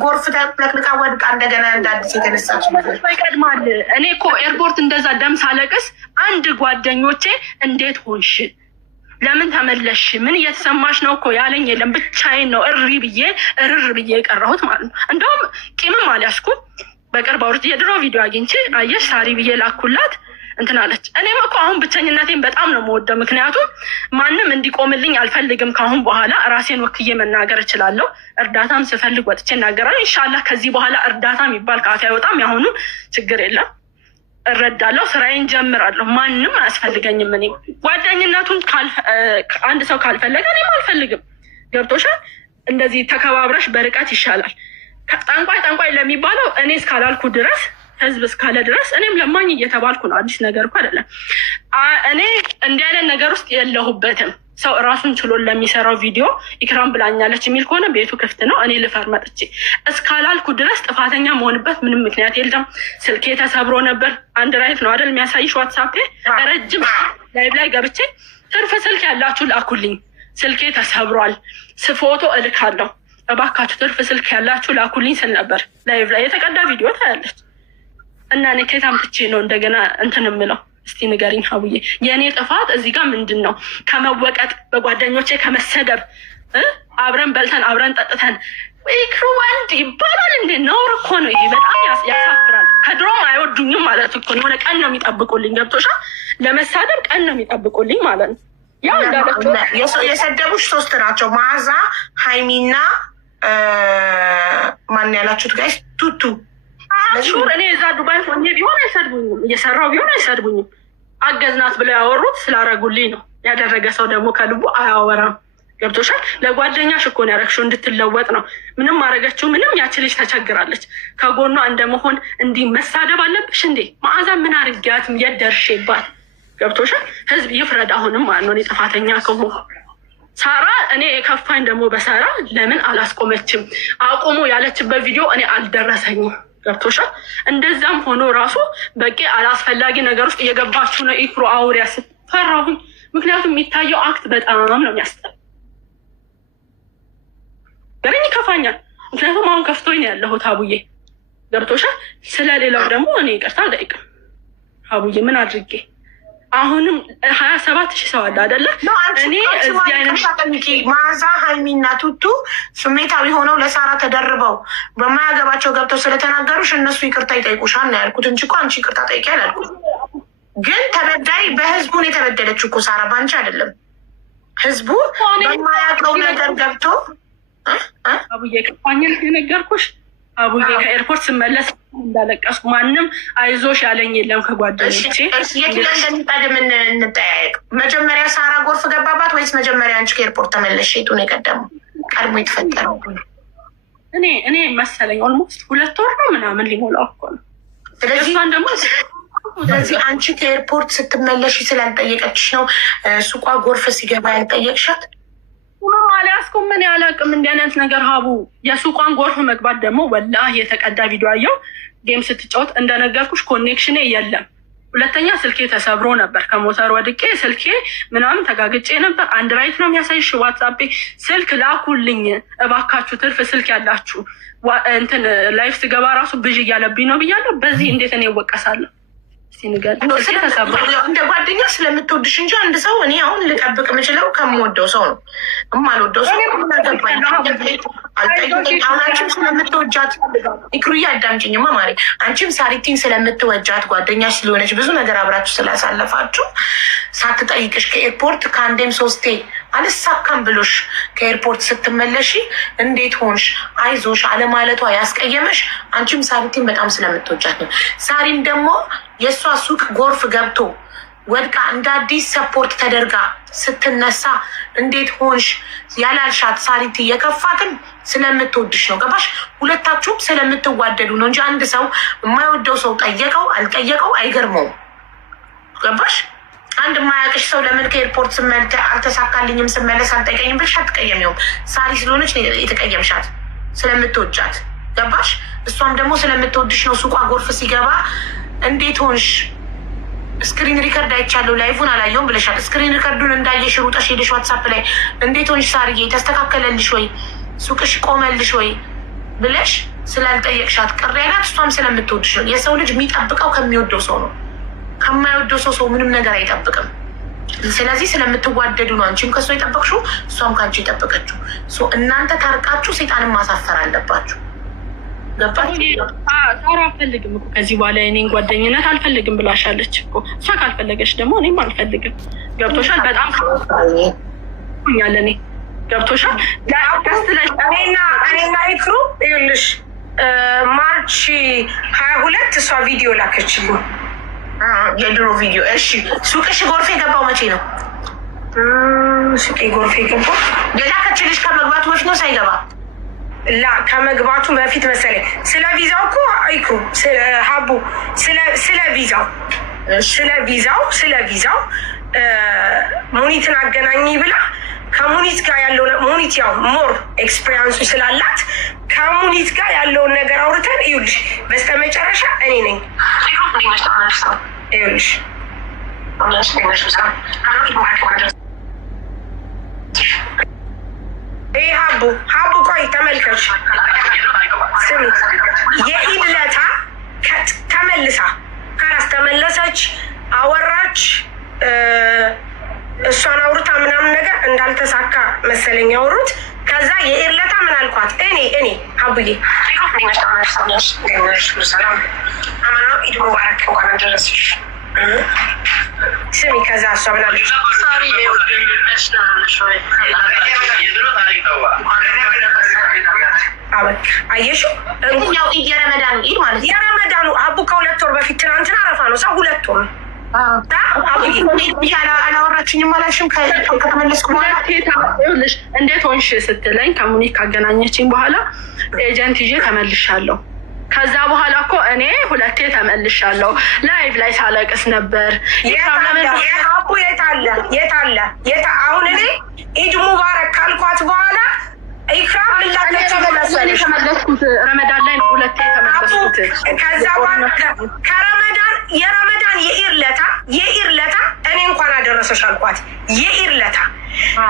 ጎርፍ ተለቅልቃ ወድቃ እንደገና እንደ አዲስ የተነሳች ይቀድማል። እኔ እኮ ኤርፖርት እንደዛ ደም ሳለቅስ አንድ ጓደኞቼ እንዴት ሆንሽ፣ ለምን ተመለሽ፣ ምን እየተሰማሽ ነው እኮ ያለኝ የለም። ብቻዬን ነው እሪ ብዬ እርር ብዬ የቀረሁት ማለት ነው። እንደውም ቂምም አልያዝኩም። በቅርብ አውርቼ የድሮ ቪዲዮ አግኝቼ አየሽ ሳሪ ብዬ ላኩላት እንትን አለች። እኔም እኮ አሁን ብቸኝነቴን በጣም ነው የምወደው። ምክንያቱም ማንም እንዲቆምልኝ አልፈልግም። ከአሁን በኋላ ራሴን ወክዬ መናገር እችላለሁ። እርዳታም ስፈልግ ወጥቼ እናገራለሁ። ኢንሻላህ ከዚህ በኋላ እርዳታ የሚባል ካፌ አይወጣም። ያሁኑ ችግር የለም፣ እረዳለሁ፣ ስራዬን ጀምራለሁ። ማንም አያስፈልገኝም። እኔ ጓደኝነቱን አንድ ሰው ካልፈለገ እኔም አልፈልግም። ገብቶሻል? እንደዚህ ተከባብረሽ በርቀት ይሻላል። ጠንቋይ ለሚባለው እኔ እስካላልኩ ድረስ ህዝብ እስካለ ድረስ እኔም ለማኝ እየተባልኩ ነው። አዲስ ነገር እኮ አይደለም። እኔ እንዲህ አይነት ነገር ውስጥ የለሁበትም። ሰው እራሱን ችሎ ለሚሰራው ቪዲዮ ኢክራም ብላኛለች የሚል ከሆነ ቤቱ ክፍት ነው። እኔ ልፈር መጥቼ እስካላልኩ ድረስ ጥፋተኛ መሆንበት ምንም ምክንያት የለም። ስልኬ ተሰብሮ ነበር። አንድ ራይት ነው አይደል የሚያሳይሽ ዋትሳፕ ረጅም ላይቭ ላይ ገብቼ ትርፍ ስልክ ያላችሁ ላኩልኝ፣ ስልኬ ተሰብሯል፣ ፎቶ እልካለሁ፣ እባካችሁ ትርፍ ስልክ ያላችሁ ላኩልኝ ስል ነበር። ላይቭ ላይ የተቀዳ ቪዲዮ ታያለች። እና እኔ ከየት አምጥቼ ነው እንደገና እንትን የምለው? እስቲ ንገሪኝ ሀቡዬ። የእኔ ጥፋት እዚህ ጋር ምንድን ነው? ከመወቀጥ በጓደኞቼ ከመሰደብ አብረን በልተን አብረን ጠጥተን ኢክሩ ወንድ ይባላል እንዴ? ነውር እኮ ነው ይሄ። በጣም ያሳፍራል። ከድሮም አይወዱኝም ማለት እኮ የሆነ ቀን ነው የሚጠብቁልኝ። ገብቶሻል? ለመሳደብ ቀን ነው የሚጠብቁልኝ ማለት ነው። ያው እንዳለችው የሰደቡሽ 3 ናቸው። መዓዛ፣ ሀይሚና ማን ያላችሁት ጋይስ? ቱቱ ሹር እኔ እዛ ዱባይ ሆኜ ቢሆን አይሰድቡኝም፣ እየሰራው ቢሆን አይሰድቡኝም። አገዝናት ብለው ያወሩት ስላረጉልኝ ነው። ያደረገ ሰው ደግሞ ከልቡ አያወራም። ገብቶሻል? ለጓደኛሽ እኮ ነው ያረግሽው እንድትለወጥ ነው። ምንም አረገችው ምንም። ያቺ ልጅ ተቸግራለች። ከጎኗ እንደመሆን እንዲህ መሳደብ አለብሽ እንዴ? መዓዛ ምን አርጊያት የደርሼባት? ገብቶሻል? ህዝብ ይፍረድ። አሁንም ማለት ነው እኔ ጥፋተኛ ከሆንኩ። ሳራ እኔ የከፋኝ ደግሞ በሳራ ለምን አላስቆመችም? አቁሙ ያለችበት ቪዲዮ እኔ አልደረሰኝም። ገብቶሻል? እንደዛም ሆኖ ራሱ በቂ አላስፈላጊ ነገር ውስጥ እየገባችሁ ነው። ኢክሩ አውሪያ ፈራሁኝ። ምክንያቱም የሚታየው አክት በጣም ነው የሚያስጠላው። ገረኝ ይከፋኛል። ምክንያቱም አሁን ከፍቶኝ ነው ያለሁት ሀቡዬ። ገብቶሻል? ስለሌላው ደግሞ እኔ ይቅርታ አልጠይቅም። ሀቡዬ ምን አድርጌ አሁንም 27,000 ሰው አለ አይደለ? እኔ እዚህ አይነት መዓዛ፣ ሀይሚና ቱቱ ስሜታዊ ሆነው ለሳራ ተደርበው በማያገባቸው ገብተው ስለተናገሩሽ እነሱ ይቅርታ ይጠይቁሻል ነው ያልኩት እንጂ እኮ አንቺ ይቅርታ ጠይቂ አላልኩም። ግን ተበዳይ በህዝቡን የተበደለችው እኮ ሳራ ባንቺ አይደለም። ህዝቡ በማያውቀው ነገር ገብቶ አቡዬ ከፋኝል የነገርኩሽ አቡዬ ከኤርፖርት ስመለስ እንዳለቀስኩ ማንም አይዞሽ ያለኝ የለም ከጓደኞቼ። የት ላይ እንደሚቀድም እንጠያየቅ። መጀመሪያ ሳራ ጎርፍ ገባባት ወይስ መጀመሪያ አንቺ ከኤርፖርት ተመለሽ? የቱ ነው የቀደመው? ቀድሞ የተፈጠረው እኔ መሰለኝ ኦልሞስት 2 ወር ነው ምናምን ሊሞላው እኮ ነው። ስለዚህ አንቺ ከኤርፖርት ስትመለሽ ስላልጠየቀችሽ ነው ሱቋ ጎርፍ ሲገባ ያልጠየቅሻት? አልያዝኩም። ምን ያላቅም እንዲህ አይነት ነገር ሀቡ። የሱቋን ጎርፍ መግባት ደግሞ ወላሂ የተቀዳ ቪዲዮ አየው። ጌም ስትጫወት እንደነገርኩሽ ኮኔክሽኔ የለም። ሁለተኛ ስልኬ ተሰብሮ ነበር። ከሞተር ወድቄ ስልኬ ምናምን ተጋግጬ ነበር። አንድ ራይት ነው የሚያሳይሽ ዋትሳፔ። ስልክ ላኩልኝ እባካችሁ፣ ትርፍ ስልክ ያላችሁ። እንትን ላይፍ ስገባ ራሱ ብዥ እያለብኝ ነው ብያለሁ። በዚህ እንዴት እኔ እወቀሳለሁ? እንደ ጓደኛ ስለምትወድሽ እንጂ አንድ ሰው እኔ አሁን ልጠብቅ የምችለው ከምወደው ሰው ነው። የማልወደው ሰው አንቺም ስለምትወጃት ኢክሩዬ አዳምጪኝማ ማሪ፣ አንቺም ሳሪቲን ስለምትወጃት ጓደኛ ስለሆነች ብዙ ነገር አብራችሁ ስላሳለፋችሁ ሳትጠይቅሽ ከኤርፖርት ከአንዴም 3 አልሳካም ብሎሽ ከኤርፖርት ስትመለሺ እንዴት ሆንሽ አይዞሽ አለማለቷ ያስቀየመሽ አንቺም ሳሪቲን በጣም ስለምትወጃት ነው። ሳሪም ደግሞ የእሷ ሱቅ ጎርፍ ገብቶ ወድቃ እንደ አዲስ ሰፖርት ተደርጋ ስትነሳ እንዴት ሆንሽ ያላልሻት ሳሪቲ የከፋትን ስለምትወድሽ ነው። ገባሽ? ሁለታችሁም ስለምትዋደዱ ነው እንጂ አንድ ሰው የማይወደው ሰው ጠየቀው አልጠየቀው አይገርመውም። ገባሽ? አንድ የማያውቅሽ ሰው ለምን ከኤርፖርት ስመልተ አልተሳካልኝም ስመለስ አልጠቀኝም ብልሽ አትቀየሚውም። ሳሪ ስለሆነች የተቀየምሻት ስለምትወጃት። ገባሽ? እሷም ደግሞ ስለምትወድሽ ነው። ሱቋ ጎርፍ ሲገባ እንዴት ሆንሽ ስክሪን ሪከርድ አይቻለሁ ላይፉን አላየውም ብለሻል። ስክሪን ሪከርዱን እንዳየሽ ሩጠሽ ሄደሽ ዋትሳፕ ላይ እንዴት ሆንሽ ሳርዬ ተስተካከለልሽ ወይ ሱቅሽ ቆመልሽ ወይ ብለሽ ስላልጠየቅሻት ቅር ያላት እሷም ስለምትወድሽ ነው። የሰው ልጅ የሚጠብቀው ከሚወደው ሰው ነው። ከማይወደው ሰው ምንም ነገር አይጠብቅም። ስለዚህ ስለምትዋደዱ ነው አንቺም ከእሷ የጠበቅሽው እሷም ከአንቺ የጠበቀችው። እናንተ ታርቃችሁ ሴጣንን ማሳፈር አለባችሁ። ሳራ አልፈልግም እኮ ከዚህ በኋላ የኔን ጓደኝነት አልፈልግም ብላሻለች እኮ። እሷ ካልፈለገች ደግሞ እኔም አልፈልግም። ገብቶሻል? በጣም ያለ እኔ ገብቶሻል? እኔና ይክሩ ይኸውልሽ ማርች 22 እሷ ቪዲዮ ላከችልኝ፣ የድሮ ቪዲዮ። እሺ ሱቅሽ ጎርፍ የገባው መቼ ነው? ሱቄ ጎርፍ የገባው የላከችልሽ ከመግባቱ በፊት ነው ሳይገባ? ላ ከመግባቱ በፊት መሰለኝ። ስለ ቪዛው እኮ ይክሩ ሀቡ ስለ ቪዛው ሙኒትን አገናኝ ብላ ከሙኒት ጋር ያለው ሙኒት ያው ሞር ኤክስፔሪንሱ ስላላት ከሙኒት ጋር ያለውን ነገር አውርተን ይኸውልሽ በስተመጨረሻ እኔ ነኝ ይኸውልሽ ይህ ሀቡ ቆይ ተመልከች፣ ስሚ የኢድለታ ተመልሳ ካላስተመለሰች አወራች እሷን አውርታ ምናምን ነገር እንዳልተሳካ መሰለኝ ያወሩት። ከዛ የኢድለታ ምን አልኳት እኔ ሀቡዬ ስሚ ከዛ እሷ ምን አለች አየሽው? ያው የረመዳኑ ኢድ ማለት የረመዳኑ ሀቡ ከ2 ወር በፊት ትናንትና አረፋ ነው ሰው 2 ወር አላወራችኝም አላልሽም? ከተመለስኩ በኋላ ይኸውልሽ እንዴት ሆንሽ ስትለኝ ከሙኒክ ካገናኘችኝ በኋላ ኤጀንት ይዤ ተመልሻለሁ። ከዛ በኋላ እኮ እኔ 2 ተመልሻለሁ። ላይቭ ላይ ሳለቅስ ነበር። ሀቡ የታለ አሁን እኔ ኢድ ሙባረክ ካልኳት በኋላ ኢክራም የተመለስኩት ረመዳን ላይ ነው 2 የተመለስኩት። ከዛ በኋላ የረመዳን የኢርለታ እኔ እንኳን አደረሰሽ አልኳት የኢርለታ።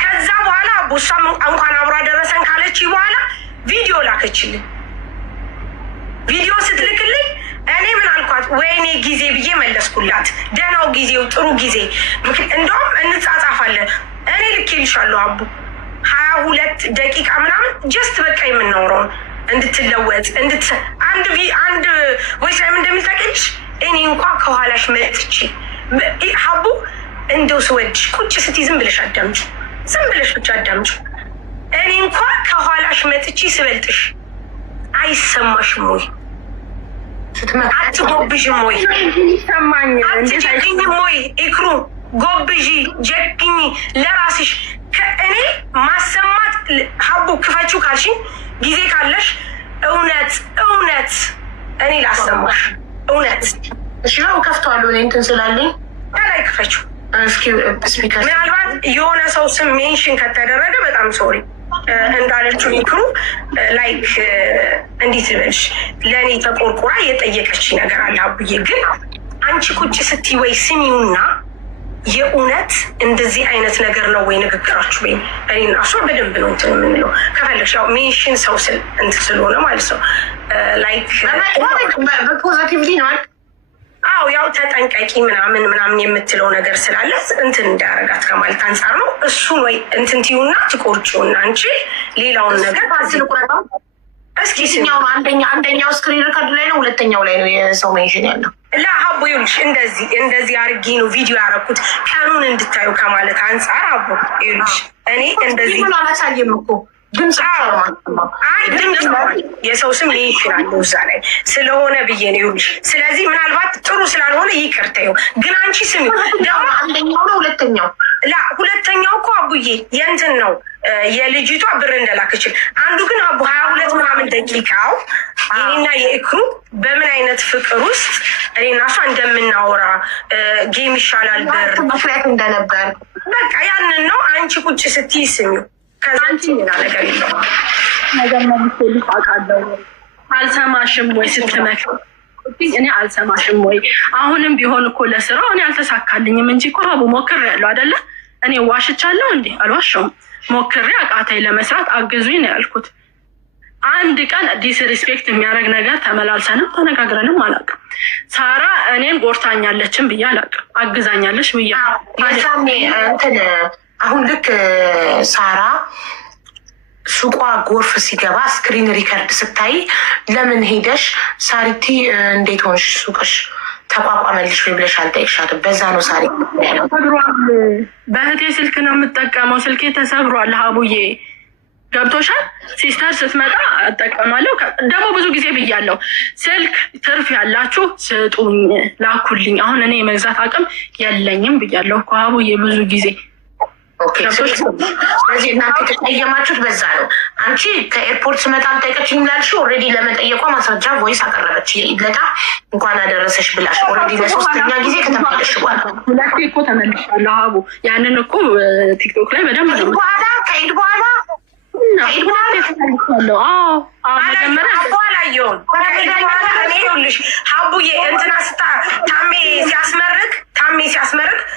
ከዛ በኋላ ቡሳም እንኳን አብሮ አደረሰን ካለች በኋላ ቪዲዮ ላከችልኝ። ቪዲዮ ስትልክልኝ እኔ ምን አልኳት? ወይኔ ጊዜ ብዬ መለስኩላት። ደህናው ጊዜው ጥሩ ጊዜ እንደውም እንጻጻፋለን። እኔ ልኬልሻለሁ አቡ 22 ደቂቃ ምናምን ጀስት በቃ የምናውረውን እንድትለወጥ አንድ ወይስ ላይ እንደሚል ታውቂያለሽ? እኔ እንኳ ከኋላሽ መጥቼ ሀቡ እንደው ስወድሽ ቁጭ ስትይ ዝም ብለሽ አዳምጪ፣ ዝም ብለሽ ብቻ አዳምጪ። እኔ እንኳ ከኋላሽ መጥቼ ስበልጥሽ አይሰማሽም ወይ? አትጎብዥም ወይ? አትጀግኝም ወይ? ኢክሩ ጎብዥ ጀግኝ ለራስሽ። ከእኔ ማሰማት ሀቡ ክፈችው ካልሽኝ ጊዜ ካለሽ እውነት እኔ ላሰማሽ እውነት። እሺ ነው ከፍተዋለሁ እኔ እንትን ስላለኝ ከላይ ክፈችው። እስኪ ስፒከር ምናልባት የሆነ ሰው ስም ሜንሽን ከተደረገ በጣም ሶሪ እንዳለችው ይክሩ ላይክ እንዴት ልበልሽ ለእኔ ተቆርቁራ የጠየቀች ነገር አለ። አቡዬ ግን አንቺ ቁጭ ስትይ ወይ ስሚውና የእውነት እንደዚህ አይነት ነገር ነው ወይ ንግግራችሁ? ወይ እኔና እሷ በደንብ ነው እንትን የምንለው። ከፈለግሽ ያው ሜንሽን ሰው እንትን ስለሆነ ማለት ነው ላይክ በፖዚቲቭሊ ነው። አዎ ያው ተጠንቀቂ ምናምን የምትለው ነገር ስላለ እንትን እንዳያረጋት ከማለት አንጻር ነው። እሱን ወይ እንትን ትዩና ትቆርጪውና አንቺ ሌላውን ነገር እስኪ ስኛው አንደኛው ስክሪን ሪከርድ ላይ ነው፣ ሁለተኛው ላይ ነው የሰው ሜንሽን ያለው። ለሀቡ ይኸውልሽ እንደዚህ አድርጌ ነው ቪዲዮ ያደረኩት ቀኑን እንድታዩ ከማለት አንጻር አቡ ይኸውልሽ እኔ እንደዚህ አላሳየም እኮ ድምፅ የሰው ስም ይችላል እዛ ላይ ስለሆነ ብዬ ነው ይኸውልሽ። ስለዚህ ምናልባት ጥሩ ስላልሆነ ይቅርታው። ግን አንቺ ስሚ ደግሞ አንደኛው ነው ሁለተኛው እኮ አቡዬ የእንትን ነው የልጅቷ ብር እንደላክችል። አንዱ ግን አቡ 22 ምናምን ደቂቃው የኔና የኢክሩ በምን አይነት ፍቅር ውስጥ እኔና እሷ እንደምናወራ ጌም ይሻላል ብር መፍሪያት እንደነበር በቃ ያንን ነው። አንቺ ቁጭ ስትይ ስሚው ከዛ አንቺ ሌላ ነገር ይለዋል ነገር መልሶልሽ አውቃለሁ። አልሰማሽም ወይ ስትመክር እኔ አልሰማሽም ወይ? አሁንም ቢሆን እኮ ለስራው እኔ አልተሳካልኝም እንጂ እኮ ሀቡ ሞክሬያለሁ አይደለ? እኔ ዋሽቻለሁ እንዴ? አልዋሸውም። ሞክሬ አቃተኝ ለመስራት አግዙኝ ነው ያልኩት። አንድ ቀን ዲስሪስፔክት የሚያደርግ ነገር ተመላልሰንም ተነጋግረንም አላውቅም። ሳራ እኔን ጎርታኛለችም ብዬ አላውቅም። አግዛኛለች ብዬ እንትን አሁን ልክ ሳራ ሱቋ ጎርፍ ሲገባ ስክሪን ሪከርድ ስታይ ለምን ሄደሽ ሳሪቲ እንዴት ሆንሽ ሱቅሽ ተቋቋመልሽ ወይ ብለሽ አልጠየቅሻትም? በዛ ነው ሳሪ በእህቴ ስልክ ነው የምጠቀመው። ስልኬ ተሰብሯል ሀቡዬ ገብቶሻል። ሲስተር ስትመጣ እጠቀማለሁ። ደግሞ ብዙ ጊዜ ብያለሁ፣ ስልክ ትርፍ ያላችሁ ስጡኝ፣ ላኩልኝ። አሁን እኔ የመግዛት አቅም የለኝም ብያለሁ እኮ ሀቡዬ ብዙ ጊዜ። ስለዚህ እናንተ የተቀየማችሁት በዛ ነው። አንቺ ከኤርፖርት ስመጣ አልጠየቀችኝም ላልሽው ኦልሬዲ ለመጠየቋ ማስረጃ ቮይስ አቀረበች። የኢድለታ እንኳን አደረሰሽ ብላሽ ኦልሬዲ ለሶስተኛ ጊዜ ከተመለሽ በኋላ ሁለቴ እኮ ተመልሻለሁ ሀቡ። ያንን እኮ ቲክቶክ ላይ በደንብ ነው በኋላ ከኢድ በኋላ ሀቡዬ እንትና ስታ ታሜ ሲያስመርቅ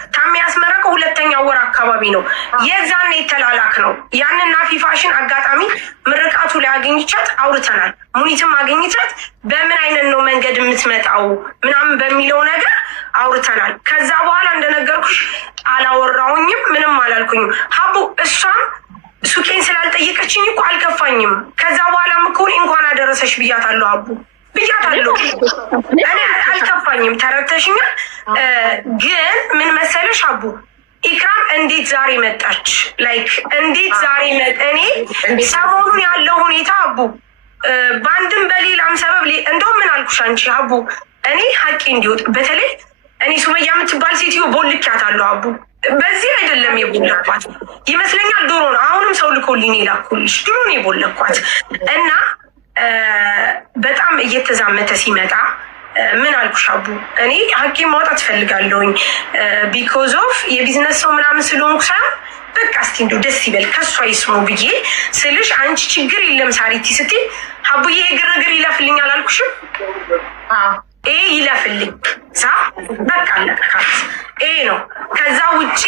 ሁለተኛው ወር አካባቢ ነው። የዛኔ የተላላክ ነው። ያንን ናፊ ፋሽን አጋጣሚ ምርቃቱ ላይ አገኝቻት አውርተናል። ሙኒትም አገኝቻት በምን አይነት ነው መንገድ የምትመጣው ምናምን በሚለው ነገር አውርተናል። ከዛ በኋላ እንደነገርኩሽ አላወራውኝም፣ ምንም አላልኩኝም። ሀቡ እሷም ሱቄን ስላልጠየቀችኝ እኮ አልከፋኝም። ከዛ በኋላ ምኮን እንኳን አደረሰሽ ብያታለሁ። አቡ ብያታለሁ። እኔ አልከፋኝም። ተረድተሽኛል። ግን ምን መሰለሽ አቡ ኢክራም እንዴት ዛሬ መጣች? ላይክ እንዴት ዛሬ እኔ ሰሞኑን ያለው ሁኔታ አቡ በአንድም በሌላም ሰበብ እንደውም ምን አልኩሽ አንቺ አቡ እኔ ሀቄ እንዲወጥ በተለይ እኔ ሱመያ የምትባል ሴትዮ ቦልኪያታለሁ አቡ። በዚህ አይደለም የቦለኳት ይመስለኛል፣ ድሮ ነው። አሁንም ሰው ልኮልኝ ላኩልሽ፣ ድሮ ነው የቦለኳት። እና በጣም እየተዛመተ ሲመጣ ምን አልኩሽ አቡ እኔ ሀቄን ማውጣት እፈልጋለሁኝ። ቢኮዝ ኦፍ የቢዝነስ ሰው ምናምን ስለሆንኩ ሳይሆን በቃ እስቲ እንደው ደስ ይበል ከሷ ይስሙ ብዬ ስልሽ አንቺ ችግር የለም ሳሪቲ ስትይ ሀቡዬ ግርግር ይለፍልኝ አላልኩሽም? ይሄ ይለፍልኝ ሳ በቃ አለቀካት። ይሄ ነው። ከዛ ውጪ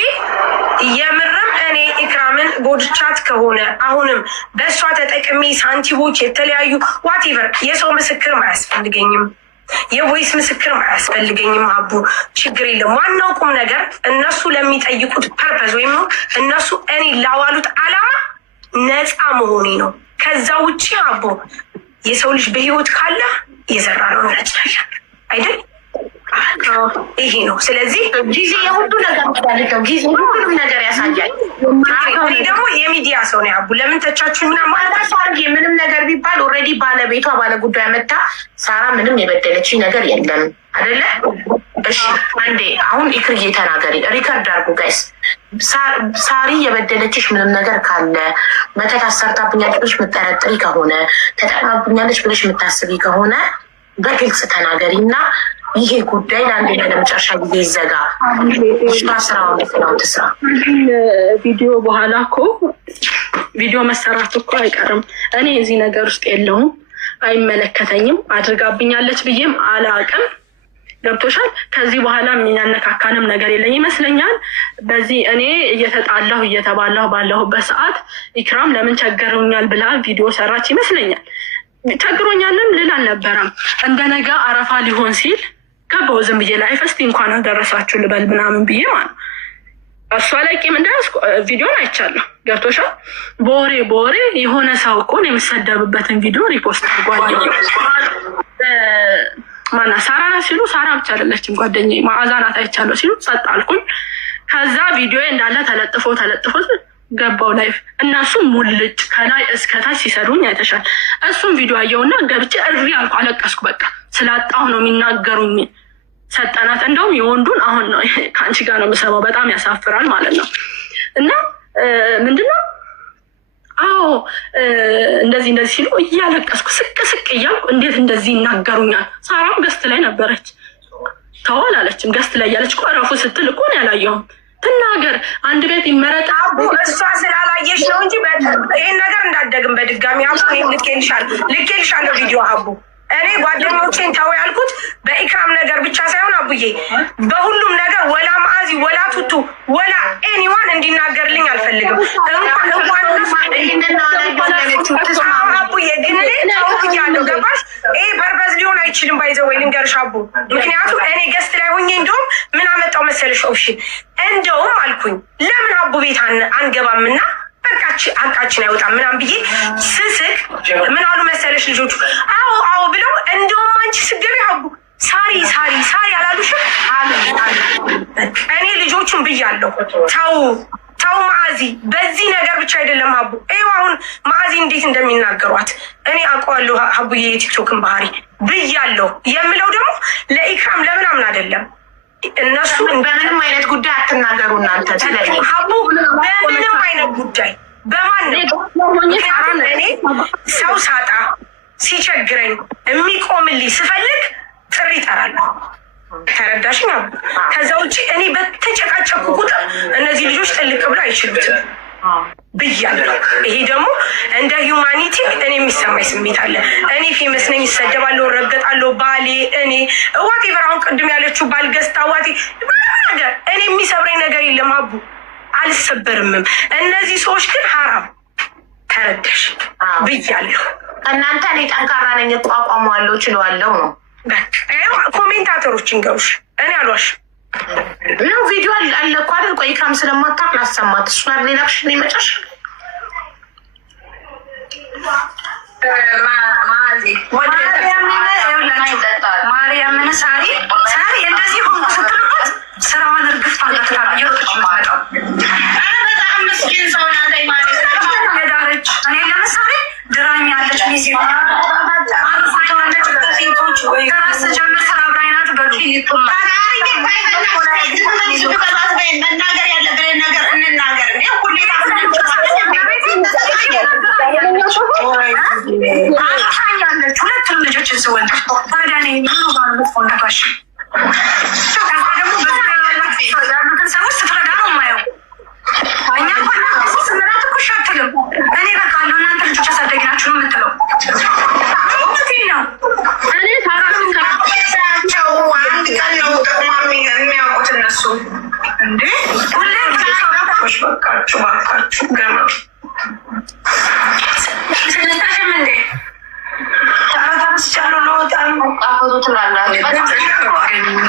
የምርም እኔ ኢክራምን ጎድቻት ከሆነ አሁንም በእሷ ተጠቅሜ ሳንቲቦች የተለያዩ ዋቴቨር የሰው ምስክር አያስፈልገኝም፣ የቮይስ ምስክር አያስፈልገኝም። አቡ ችግር የለም። ዋናው ቁም ነገር እነሱ ለሚጠይቁት ፐርፐዝ ወይም እነሱ እኔ ላዋሉት አላማ ነፃ መሆኔ ነው። ከዛ ውጭ አቡ የሰው ልጅ በህይወት ካለ የዘራ ነው ያጭላል አይደል? ይሄ ነው። ስለዚህ ጊዜ የሁሉ ነገር ነው። ጊዜ ሁሉንም ነገር ያሳያል። እኔ ደግሞ የሚዲያ ሰው ነው አቡ። ለምን ተቻችሁና ማለት አርጌ ምንም ነገር ቢባል ኦልሬዲ ባለቤቷ ባለጉዳይ መጣ። ሳራ ምንም የበደለችኝ ነገር የለም አይደለ? እሺ አንዴ አሁን ኢክርዬ ተናገሪ። ሪከርድ አድርጉ ጋይስ። ሳሪ የበደለችሽ ምንም ነገር ካለ መተት አሰርታብኛለች ብለሽ የምጠረጥሪ ከሆነ ተጠቅማብኛለች ብለሽ የምታስቢ ከሆነ በግልጽ ተናገሪ እና ይሄ ጉዳይ ለአንድ ለመጨረሻ ጊዜ ይዘጋ። ስራውን ፍላውን ትስራ። ቪዲዮ በኋላ እኮ ቪዲዮ መሰራት እኮ አይቀርም። እኔ እዚህ ነገር ውስጥ የለውም፣ አይመለከተኝም። አድርጋብኛለች ብዬም አላቅም። ገብቶሻል። ከዚህ በኋላ የሚያነካካንም ነገር የለኝ ይመስለኛል። በዚህ እኔ እየተጣላሁ እየተባላሁ ባለሁበት ሰዓት ኢክራም ለምን ቸገረኛል ብላ ቪዲዮ ሰራች ይመስለኛል። ቸግሮኛልም ልል አልነበረም። እንደ ነገ አረፋ ሊሆን ሲል ገባው ዝም ብዬ ላይ ፈስቲ እንኳን አደረሳችሁ ልበል ምናምን ብዬ ማለት እሷ ላይ ቂም እንዳያስቆ ቪዲዮን አይቻለሁ። ገብቶሻል። በወሬ የሆነ ሰው እኮ የምሰደብበትን ቪዲዮ ሪፖስት አድርጓል። ማና ሳራ ሲሉ ሳራ ብቻ አይደለችም ጓደኛዬ ማዕዛ ናት አይቻለሁ ሲሉ ጸጥ አልኩኝ። ከዛ ቪዲዮ እንዳለ ተለጥፎ ገባው ላይፍ እነሱ ሙልጭ ከላይ እስከታች ሲሰሩኝ አይተሻል። እሱም ቪዲዮ አየውና ገብቼ እሪ አልኩ፣ አለቀስኩ። በቃ ስላጣሁ ነው የሚናገሩኝ። ሰጠናት። እንደውም የወንዱን አሁን ነው ከአንቺ ጋር ነው የምሰማው። በጣም ያሳፍራል ማለት ነው። እና ምንድነው አዎ እንደዚህ ሲሉ እያለቀስኩ ስቅ እያልኩ እንዴት እንደዚህ ይናገሩኛል። ሳራም ገስት ላይ ነበረች። ተዋል አለችም ገስት ላይ ያለች ቆረፉ ስትል እኮ ነው ያላየሁም። ትናገር አንድ ቤት ይመረጥ። እሷ ስላላየሽ ነው እንጂ ይህን ነገር እንዳደግም በድጋሚ አቡ ልኬልሻለሁ ቪዲዮ አቡ እኔ ጓደኞቼን ተው ያልኩት በኢክራም ነገር ብቻ ሳይሆን አቡዬ በሁሉም ነገር ወላ ማአዚ ወላ ቱቱ ወላ ኤኒዋን እንዲናገርልኝ አልፈልግም። አቡዬ ግን እኔ ተው ብያለሁ። ገባሽ? ይሄ በርበዝ ሊሆን አይችልም። ባይዘው ወይ ልንገርሽ አቡ፣ ምክንያቱም እኔ ገስት ላይ ሆኜ እንደውም ምን አመጣው መሰለሽ ኦፕሽን እንደውም አልኩኝ ለምን አቡ ቤት አንገባምና አቃችን አይወጣም ምናምን ብዬ ስስቅ ምን አሉ መሰለሽ ልጆቹ አዎ ብለው እንደውም አንቺ ስገቢ አቡ ሳሪ አላሉሽም? እኔ ልጆቹን ብያለሁ ተው ማአዚ በዚህ ነገር ብቻ አይደለም አቡ። ይኸው አሁን ማአዚ እንዴት እንደሚናገሯት እኔ አውቀዋለሁ አቡዬ፣ የቲክቶክን ባህሪ ብያለሁ። የምለው ደግሞ ለኢክራም ለምናምን አይደለም። እነሱ በምንም አይነት ጉዳይ አትናገሩ እናንተ ሀቡ፣ በምንም አይነት ጉዳይ በማንም። እኔ ሰው ሳጣ ሲቸግረኝ የሚቆምልኝ ስፈልግ ጥሪ እጠራለሁ። ተረዳሽኝ አቡ? ከዛ ውጭ እኔ በተጨቃጨቁ ቁጥር እነዚህ ልጆች ጥልቅ ብሎ አይችሉትም ብያለሁ። ይሄ ደግሞ እንደ ሂውማኒቲ እኔ የሚሰማኝ ስሜት አለ። እኔ ፌመስ ነኝ፣ ይሰደባለሁ፣ ረገጣለሁ፣ ባሌ እኔ እዋቴ በራሁን ቅድም ያለችው ባልገዝታ ዋቴ ነገር እኔ የሚሰብረኝ ነገር የለም አቡ፣ አልሰበርምም። እነዚህ ሰዎች ግን ሀራም ተረዳሽ ብያለሁ። እናንተ እኔ ጠንካራ ነኝ፣ እቋቋመዋለሁ፣ ችለዋለሁ ነው ኮሜንታተሮች እንገሩሽ። እኔ አልዋሽ ነው ቪዲዮ አለ እኮ አይደል? ቆይ ኢክራም ስለማታውቅ ላሰማት። እሱ ጋር ሌላክሽን ይመጫሽ ማርያምን ሳሪ እንደዚህ ሆኖ ስትልበት ስራዋን እርግፍ አለትራ እየወጥች የምትመጣው በጣም ምስኪን ሰው የዳረች እኔ ለምሳሌ ድራኝ ያለች ሚዜ አርፋተዋለች ሴቶች ከራስ ጀምር ስራ ብራይናት በሉ መናገር ያለብን ነገር እንናገር። ሁሌ አልታኛለች ሁለቱም ልጆችን ስወልድ ታዲያ እኔ ምኑ ባለ መጥፎነቷሽ ያሉትን ሰዎች ስትረዳ ነው የማየው። እኛ ስምራት እኮ እሺ አትልም። እኔ በቃ አለሁ እናንተ ልጆች አሳደጊ ናችሁ ነው የምትለው። ነው እኔ ሳራቸው አንድ ቀን ነው ጥቅማ የሚያውቁት እነሱ እንዴ ሁሌ ባካችሁ ገማ ስንታሽም እንዴ ታመስቻለሁ ለወጣም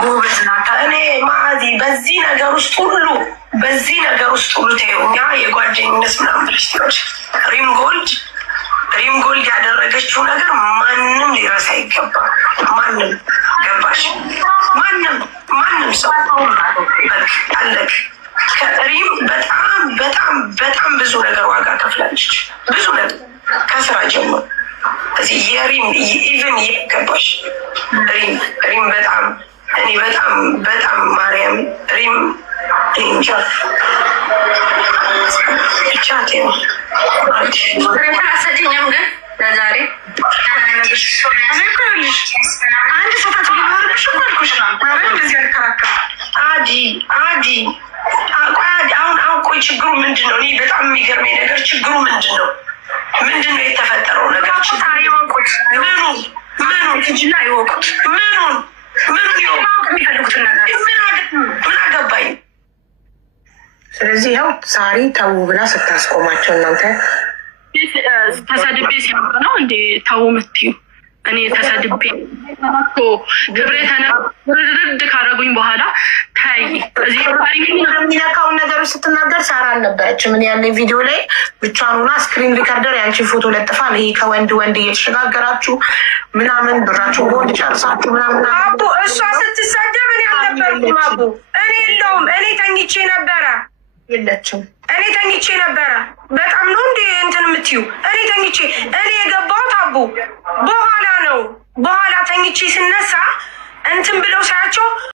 ጎበዝ ናት። እኔ ማዚ በዚህ ነገር ውስጥ ሁሉ ተይውኛ የጓደኝነት ምናምን ብለሽ ሪም ጎልድ ያደረገችው ነገር ማንም ሊረሳ ይገባል። ማንም ገባሽ? ማንም ሰው አለቅ ከሪም በጣም ብዙ ነገር ዋጋ ከፍላለች። ብዙ ነገር ከስራ ጀምሮ እዚህ የሪም ኢቨን ገባሽ? ሪም በጣም ማርያም ሪም እንጃ ብቻ ሰኛም ግን ለዛሬ አንድ ሰታት ሊኖርብሽ ልኩሽ እንደዚህ ያልከራከር አዲ አሁን ቆይ ችግሩ ምንድን ነው? እኔ በጣም የሚገርመኝ ነገር ችግሩ ምንድን ነው የተፈጠረው ነገር? ይወቁት ምኑ ልጅና ይወቁት ምኑ የሚፈልጉትን ነገር ምን አገባኝ። ስለዚህ ያው ሳሪ ተው ብላ ስታስቆማቸው እናንተ ተሰድቤ ሲያውቅ ነው እንዴ ተው ምትዩ? እኔ ተሰድቤ ክብሬ ተነርድ ካረጉኝ በኋላ ታይ እዚህ የሚነካውን ነገሮች ስትናገር ሳራ አልነበረችም። ምን ያለ ቪዲዮ ላይ ብቻዋን ሆና ስክሪን ሪከርደር ያንቺን ፎቶ ለጥፋል። ይሄ ከወንድ እየተሸጋገራችሁ ምናምን ብራችሁ ቦንድ ጨርሳችሁ ምናምን አቡ እሷ ስትሳደብ እኔ አልነበርኩም። አቡ እኔ የለውም እኔ ተኝቼ ነበረ። የለችም እኔ ተኝቼ ነበረ። በጣም ነው እንዴ እንትን የምትዩ? እኔ ተኝቼ እኔ የገባሁት አቡ በኋላ ነው። በኋላ ተኝቼ ስነሳ እንትን ብለው ሳያቸው